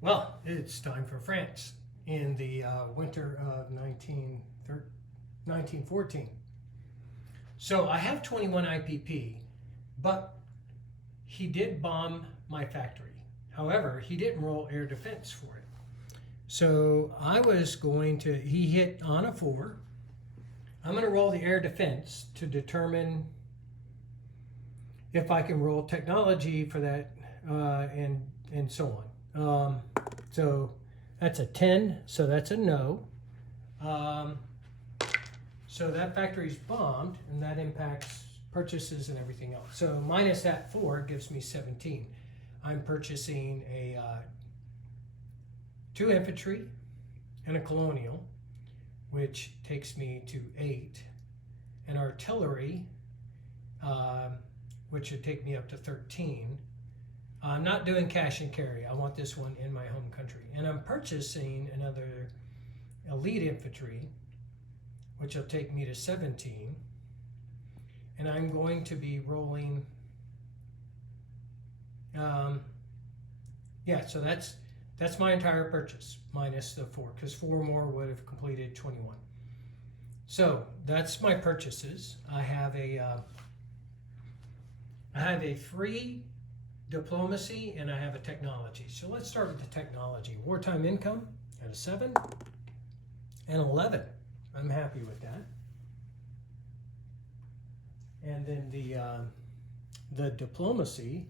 Well, it's time for France in the winter of 1914. So I have 21 IPP, but he did bomb my factory. However, he didn't roll air defense for it. So I was going to, he hit on a 4. I'm going to roll the air defense to determine if I can roll technology for that and so on. So that's a 10, so that's a no. So that factory's bombed, and that impacts purchases and everything else. So minus that 4 gives me 17. I'm purchasing a 2 infantry and a colonial, which takes me to 8, and artillery, which would take me up to 13. I'm not doing cash and carry. I want this one in my home country. And I'm purchasing another elite infantry, which will take me to 17. And I'm going to be rolling, so that's my entire purchase minus the 4, because 4 more would have completed 21. So that's my purchases. I have a 3 diplomacy, and I have a technology. So let's start with the technology. Wartime income at a 7 and 11. I'm happy with that. And then the diplomacy,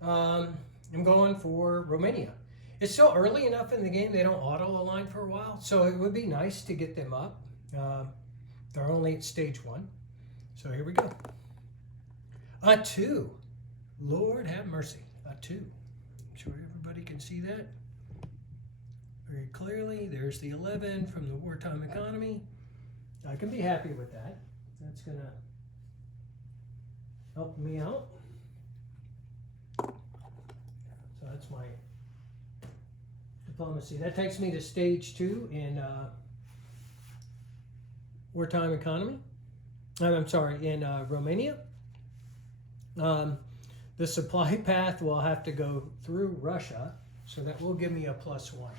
I'm going for Romania. It's still early enough in the game, they don't auto-align for a while, so it would be nice to get them up. They're only at stage 1. So here we go. A 2. Lord have mercy, a 2. I'm sure everybody can see that very clearly. There's the 11 from the wartime economy. I can be happy with that. That's gonna help me out. So that's my diplomacy. That takes me to stage 2 in wartime economy. I'm sorry, in Romania. The supply path will have to go through Russia, so that will give me a +1.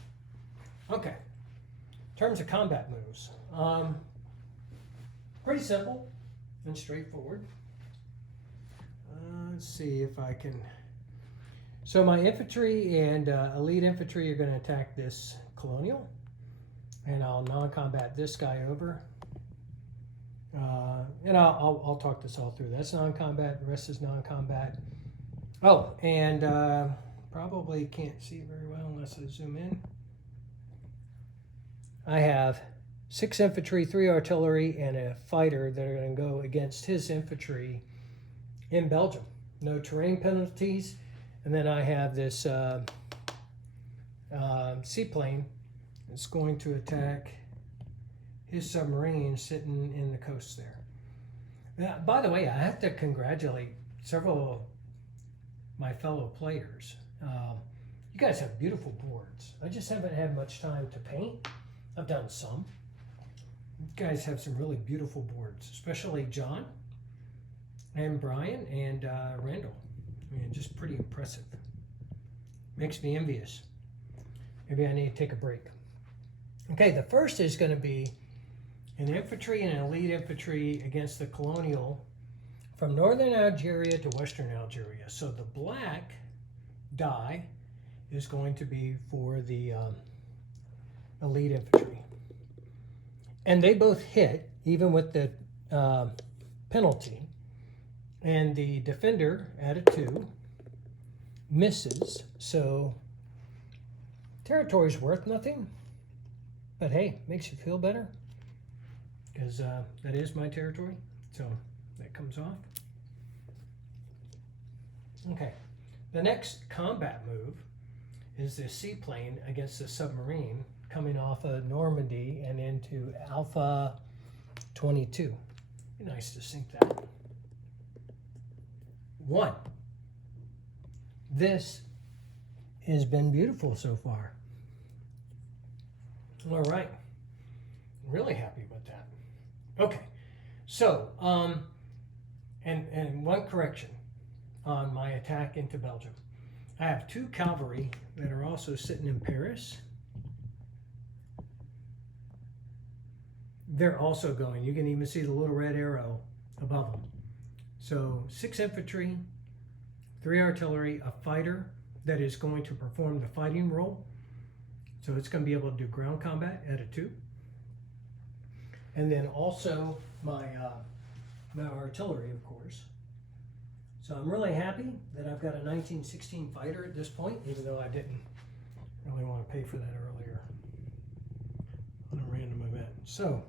Okay, in terms of combat moves, pretty simple and straightforward. Let's see if I can. So my infantry and elite infantry are going to attack this colonial, and I'll non-combat this guy over. And I'll talk this all through. That's non-combat, the rest is non-combat. Oh, and probably can't see it very well unless I zoom in. I have 6 infantry, 3 artillery, and a fighter that are going to go against his infantry in Belgium. No terrain penalties. And then I have this seaplane that's going to attack his submarine sitting in the coast there. Now, by the way, I have to congratulate several of my fellow players. You guys have beautiful boards. I just haven't had much time to paint. I've done some. You guys have some really beautiful boards, especially John and Brian and Randall. I mean, just pretty impressive. Makes me envious. Maybe I need to take a break. Okay, the first is going to be an infantry and an elite infantry against the colonial from northern Algeria to western Algeria. So the black die is going to be for the elite infantry. And they both hit, even with the penalty. And the defender at a 2 misses. So territory's worth nothing. But hey, makes you feel better, because that is my territory. So that comes off. Okay, the next combat move is the seaplane against the submarine coming off of Normandy and into Alpha 22. Be nice to sync that. 1. This has been beautiful so far. All right, really happy with that. Okay, so and one correction on my attack into Belgium. I have 2 cavalry that are also sitting in Paris. They're also going. You can even see the little red arrow above them. So 6 infantry, 3 artillery, a fighter that is going to perform the fighting role. So it's going to be able to do ground combat at a 2. And then also my artillery, of course. So I'm really happy that I've got a 1916 fighter at this point, even though I didn't really want to pay for that earlier on a random event. So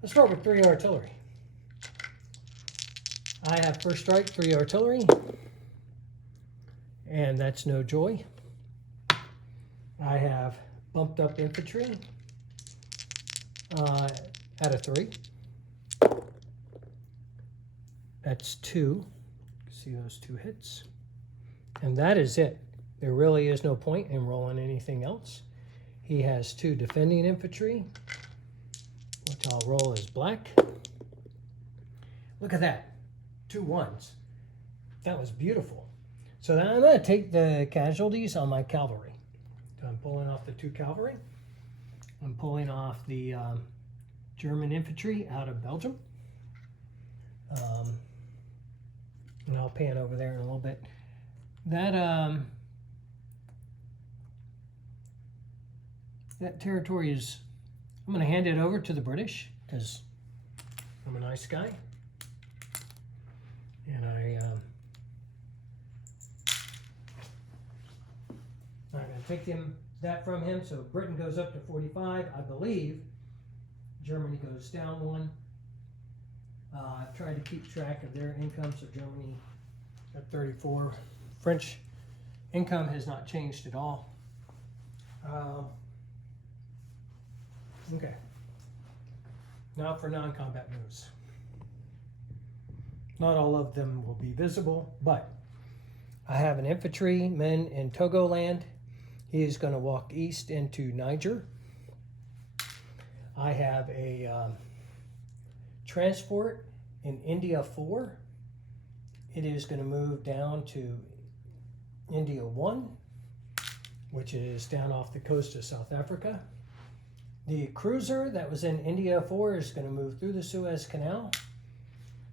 let's start with 3 artillery. I have first strike 3 artillery, and that's no joy. I have bumped up infantry at a 3. That's 2. See those 2 hits. And that is it. There really is no point in rolling anything else. He has 2 defending infantry, which I'll roll as black. Look at that. 2 1s. That was beautiful. So now I'm going to take the casualties on my cavalry. So I'm pulling off the 2 cavalry. I'm pulling off the German infantry out of Belgium. And I'll pan over there in a little bit. That that territory is, I'm going to hand it over to the British because I'm a nice guy. And I'm going to take that from him. So Britain goes up to 45. I believe Germany goes down 1. I've tried to keep track of their income. So Germany at 34. French income has not changed at all. Okay. Now for non-combat moves. Not all of them will be visible, but I have an infantryman in Togoland. He is going to walk east into Niger. I have a transport in India 4. It is going to move down to India 1, which is down off the coast of South Africa. The cruiser that was in India 4 is going to move through the Suez Canal.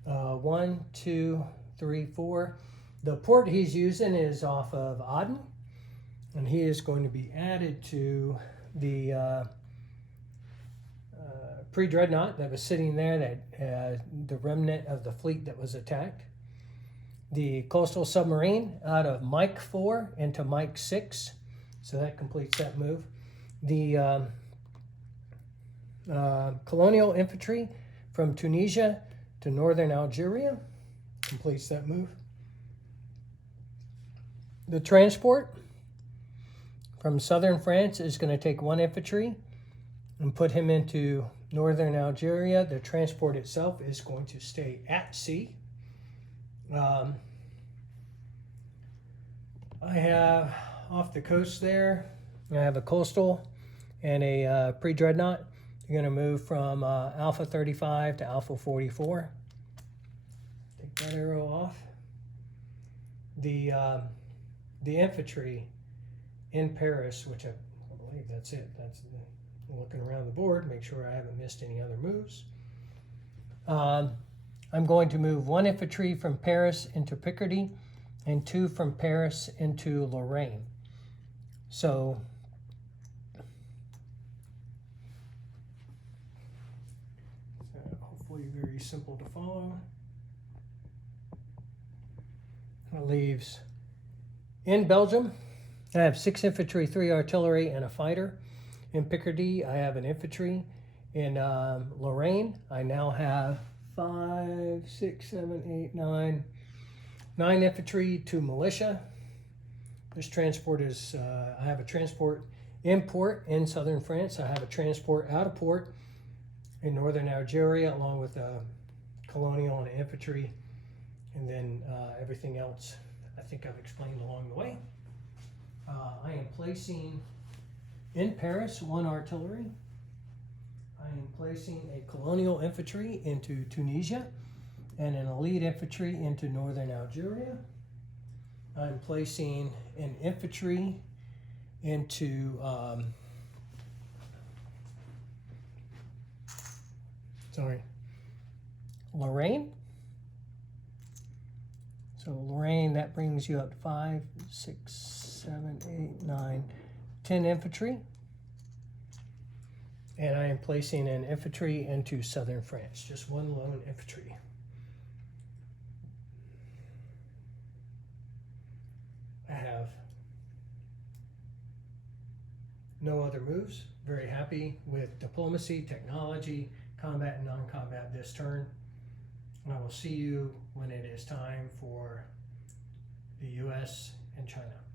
1, 2, 3, 4. The port he's using is off of Aden, and he is going to be added to the pre-dreadnought that was sitting there, that the remnant of the fleet that was attacked. The coastal submarine out of Mike 4 into Mike 6, so that completes that move. The colonial infantry from Tunisia to northern Algeria completes that move. The transport from southern France is going to take 1 infantry and put him into northern Algeria. The transport itself is going to stay at sea. I have off the coast there, I have a coastal and a pre-dreadnought. You're going to move from Alpha 35 to Alpha 44. Take that arrow off. The infantry in Paris, which I believe that's it. That's looking around the board, make sure I haven't missed any other moves. I'm going to move 1 infantry from Paris into Picardy and 2 from Paris into Lorraine. So hopefully very simple to follow. That leaves in Belgium, I have 6 infantry, 3 artillery, and a fighter. In Picardy, I have an infantry. In Lorraine, I now have 5, 6, 7, 8, 9 infantry, 2 militia. This transport is, I have a transport in port in southern France. I have a transport out of port in northern Algeria, along with a colonial and infantry. And then everything else I think I've explained along the way. I am placing in Paris 1 artillery. I am placing a colonial infantry into Tunisia and an elite infantry into northern Algeria. I'm placing an infantry into Lorraine. So Lorraine, that brings you up to 5, 6, 7, 8, 9, 10 infantry. And I am placing an infantry into southern France, just one lone infantry. I have no other moves. Very happy with diplomacy, technology, combat and non-combat this turn. And I will see you when it is time for the US and China.